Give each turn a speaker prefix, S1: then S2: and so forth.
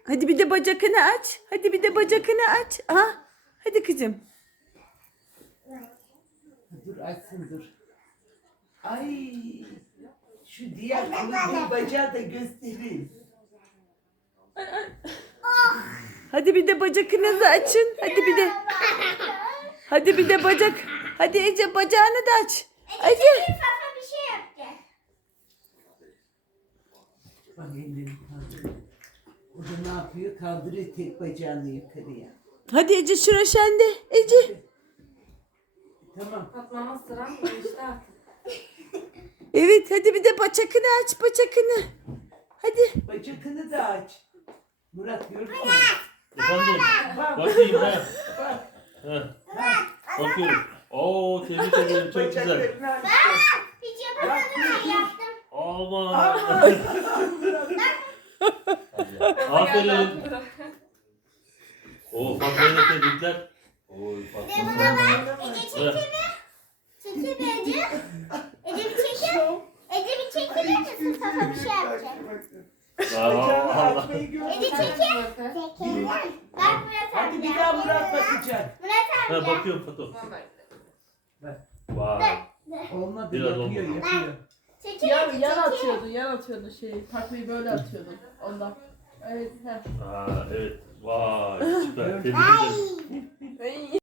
S1: Hadi bir de bacakını aç. Hadi bir de bacakını aç. Ha? Hadi kızım.
S2: Dur açsın dur. Ay. Şu diğer kolu bacağı da göstereyim.
S1: Hadi bir de bacakınızı açın. Hadi bir de. Hadi bir de bacak. Hadi Ece bacağını da aç. Ece.
S3: Fafa bir şey yapacak.
S2: Bak ellerini kaldırıyor. O da ne yapıyor? Kaldırıyor tek bacağını yukarıya.
S1: Hadi Ece sıra sende. Ece.
S2: Tamam.
S4: Patlama sıram geçti artık.
S1: Evet hadi bir de bacakını aç bacakını. Hadi.
S2: Bacakını da aç. Murat gördün mü?
S5: Efendim,
S2: Bak.
S5: bakayım ha.
S2: Bak.
S5: Heh, bakıyorum. Oo, tebrik ederim, çok güzel.
S2: Bacaklarını aç.
S3: Hiç yapamadım ben yaptım.
S5: Aman.
S4: Ama
S5: Aferin.
S4: geldi.
S5: Oo, Fatma'ya da tebrikler. Oo, Fatma.
S3: Ece çekil bir. Çekil bir Ece. Ece bir çekil. Ece bir çekilir misin? Fafa bir şey yapacak.
S2: Bacağını
S5: Allah.
S2: açmayı gördün
S3: Ece
S2: mü?
S3: çekil. Çekil. Bak Murat
S2: Hadi
S3: abi.
S2: bir daha Murat bakacak.
S3: Murat
S5: Ha,
S3: abi.
S5: bakıyorum Fato. Vay.
S2: Olmadı
S5: Biraz
S2: yapıyor
S5: olmadı.
S2: yapıyor.
S3: Çekil
S4: Yan
S3: Ece çekil.
S4: atıyordu, yan atıyordu şey. Takmayı böyle atıyordu ondan. Evet, heh.
S5: Aa, evet. Vay, süper. Tebrik ederim.
S4: Ay.